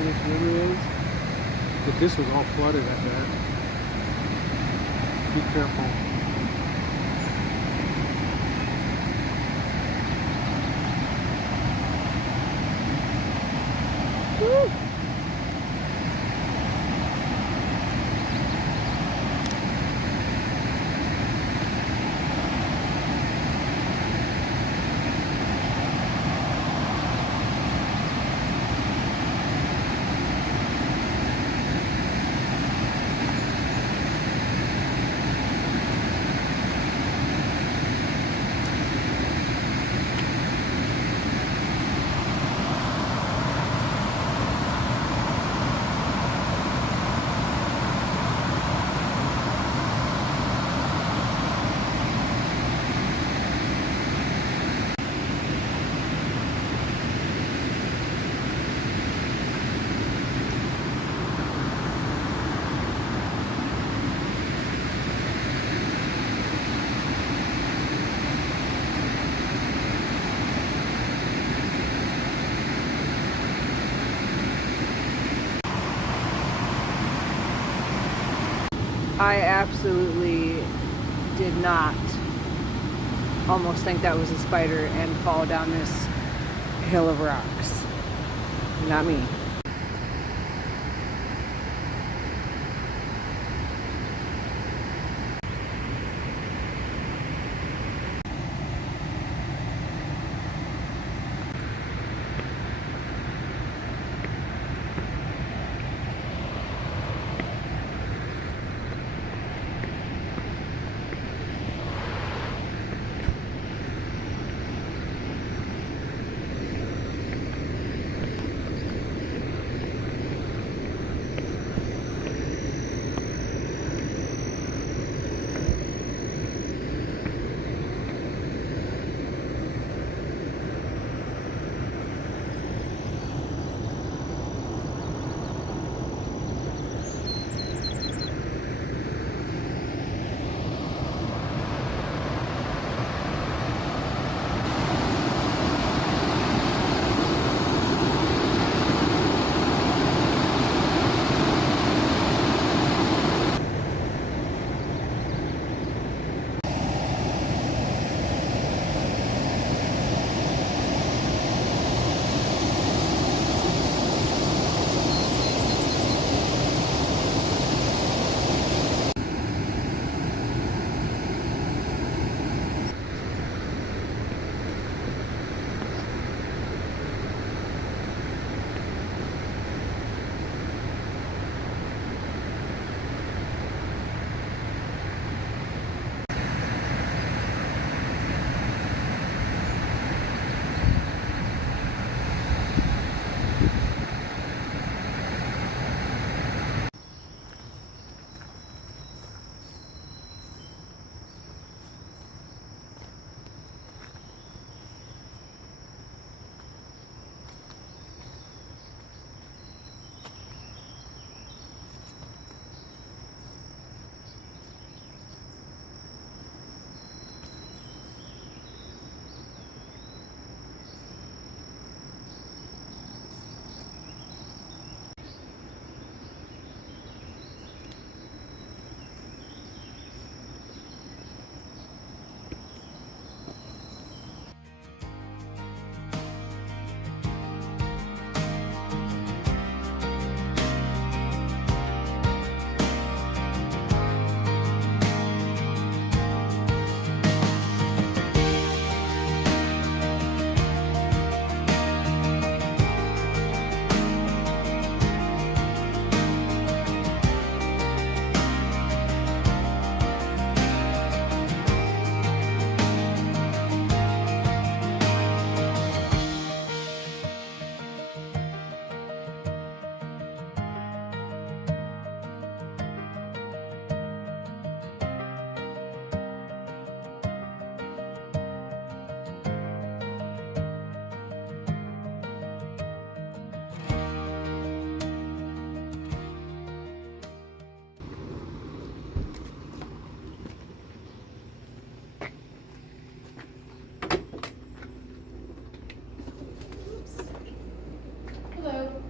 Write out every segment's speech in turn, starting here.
high this river is. But this was all flooded at that. Be careful. Woo! I absolutely did not almost think that was a spider and fall down this hill of rocks. Not me.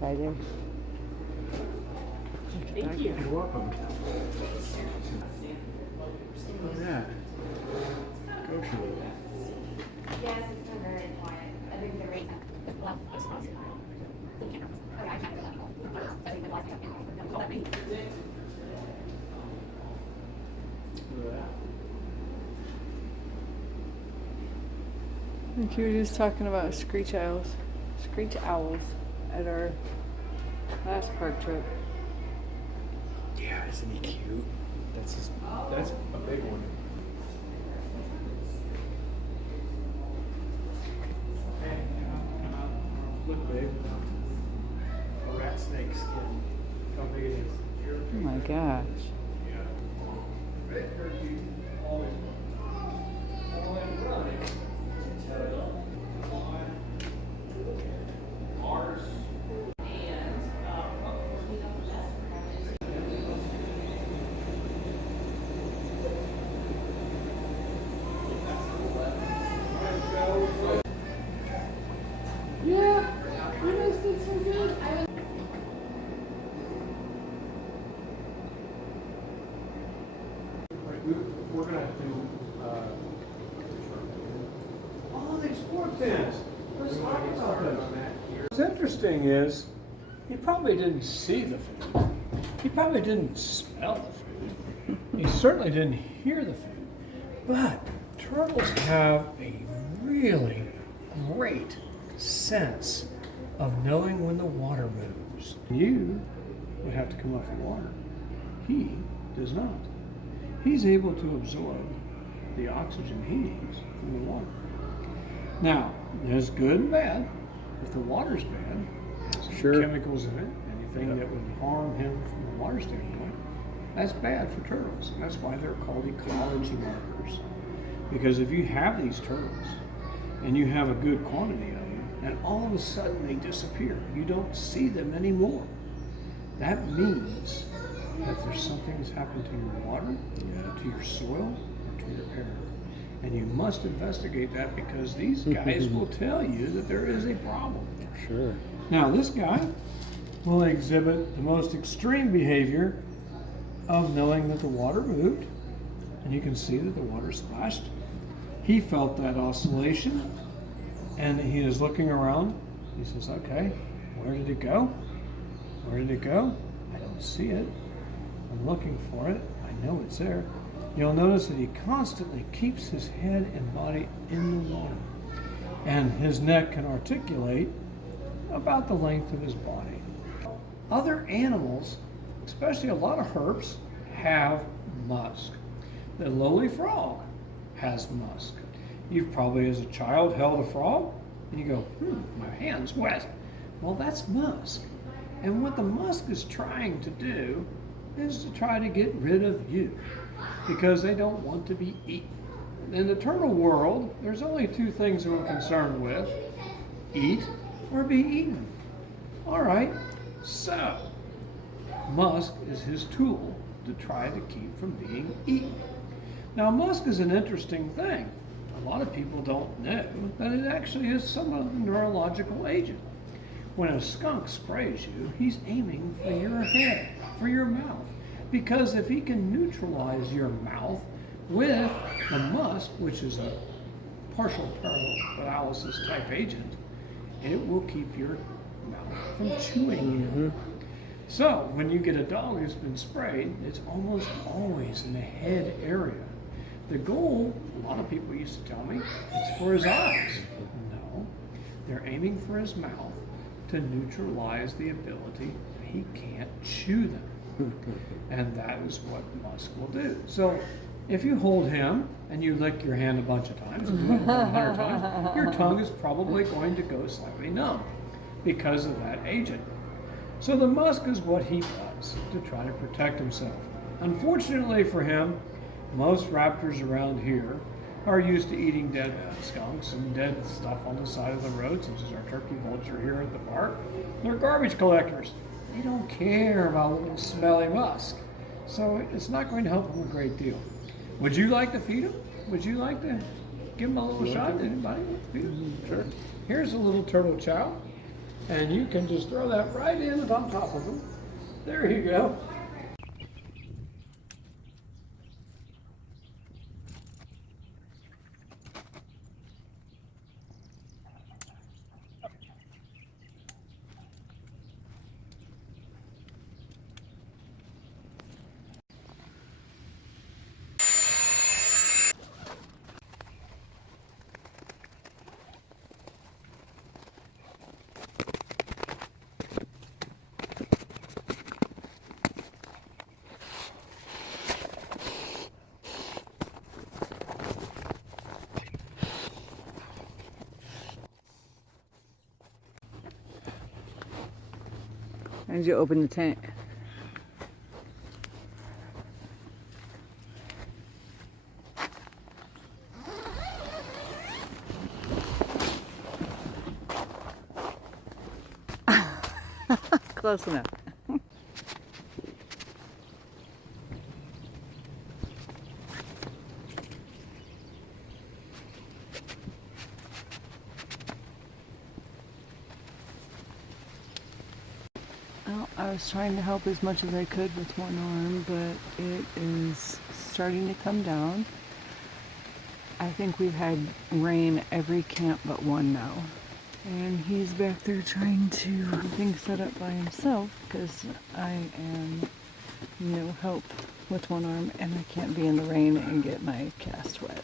Hi there. Thank you. You're welcome. Look at that. Go show. Yes, it's been very quiet. I think the rate is well as possible. Okay, I can't do that. I think the last thing Look at that. I think you were just talking about screech owls at our last park trip. Yeah, isn't he cute? That's a big one. Hey, look big. A rat snake skin. How big it is. Oh my gosh. Red turkey always running. Ours. We're gonna have to do, oh, these fork pins. Let's talk about them. What's interesting is, he probably didn't see the food. He probably didn't smell the food. He certainly didn't hear the food. But turtles have a really great sense of knowing when the water moves. You would have to come up for water. He does not. He's able to absorb the oxygen he needs from the water. Now, there's good and bad. If the water's bad, there's Sure. chemicals in it, anything that would harm him from a water standpoint, that's bad for turtles. And that's why they're called ecology markers. Because if you have these turtles and you have a good quantity of them, and all of a sudden they disappear, you don't see them anymore, that means that there's something that's happened to your water, to your soil, or to your air. And you must investigate that because these guys will tell you that there is a problem. Sure. Now, this guy will exhibit the most extreme behavior of knowing that the water moved, and you can see that the water splashed. He felt that oscillation, and he is looking around. He says, okay, where did it go? Where did it go? I don't see it. I'm looking for it. I know it's there. You'll notice that he constantly keeps his head and body in the water, and his neck can articulate about the length of his body. Other animals, especially a lot of herps, have musk. The lowly frog has musk. You've probably as a child held a frog and you go, my hand's wet. Well, that's musk. And what the musk is trying to do is to try to get rid of you because they don't want to be eaten. In the turtle world, there's only two things that we're concerned with: eat or be eaten. All right, so musk is his tool to try to keep from being eaten. Now, musk is an interesting thing. A lot of people don't know that it actually is somewhat of a neurological agent. When a skunk sprays you, he's aiming for your head, for your mouth. Because if he can neutralize your mouth with the musk, which is a partial paralysis type agent, it will keep your mouth from chewing you. So when you get a dog who's been sprayed, it's almost always in the head area. The goal, a lot of people used to tell me, it's for his eyes. No, they're aiming for his mouth to neutralize the ability that he can't chew them. And that is what musk will do. So if you hold him and you lick your hand a bunch of times, 100 times, your tongue is probably going to go slightly numb because of that agent. So the musk is what he does to try to protect himself. Unfortunately for him, most raptors around here are used to eating dead skunks and dead stuff on the side of the road, such as our turkey vulture here at the park. They're garbage collectors. They don't care about little smelly musk. So it's not going to help them a great deal. Would you like to feed him? Would you like to give him a little shot? Anybody feed him? Sure. Here's a little turtle chow. And you can just throw that right in on top of him. There you go. As you open the tent. Close enough. Well, I was trying to help as much as I could with one arm, but it is starting to come down. I think we've had rain every camp but one now. And he's back there trying to get things set up by himself because I am no help with one arm and I can't be in the rain and get my cast wet.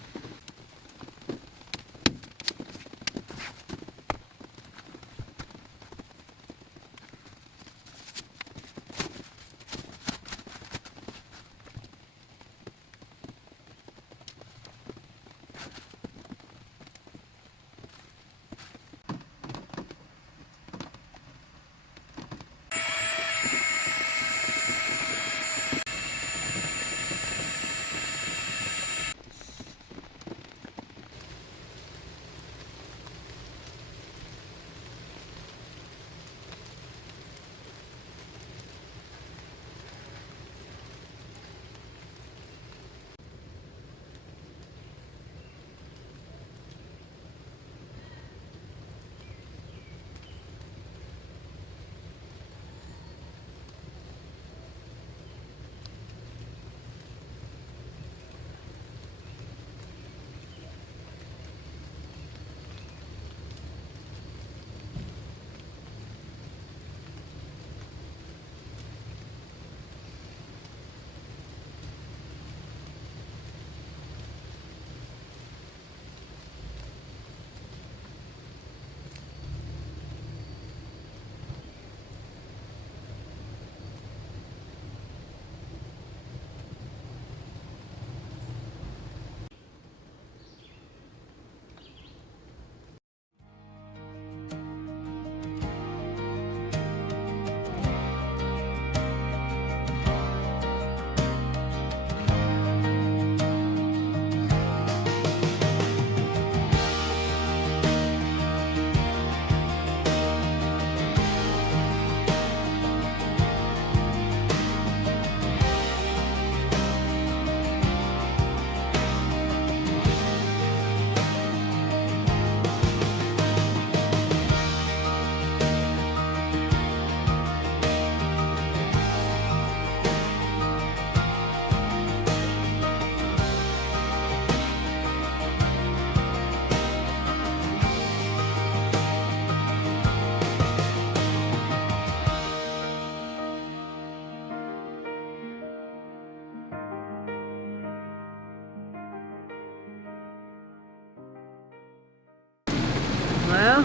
Well,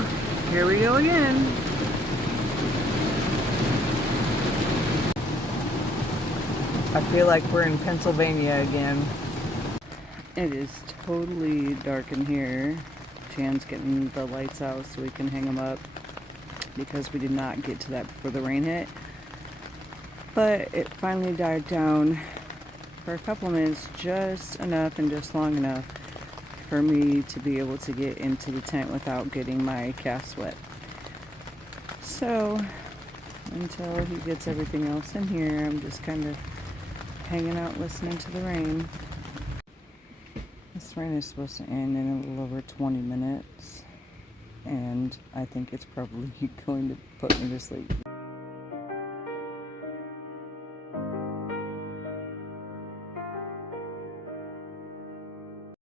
here we go again. I feel like we're in Pennsylvania again. It is totally dark in here. Jan's getting the lights out so we can hang them up because we did not get to that before the rain hit. But it finally died down for a couple of minutes, just enough and just long enough for me to be able to get into the tent without getting my cast wet. So until he gets everything else in here, I'm just kind of hanging out listening to the rain. This rain is supposed to end in a little over 20 minutes, and I think it's probably going to put me to sleep.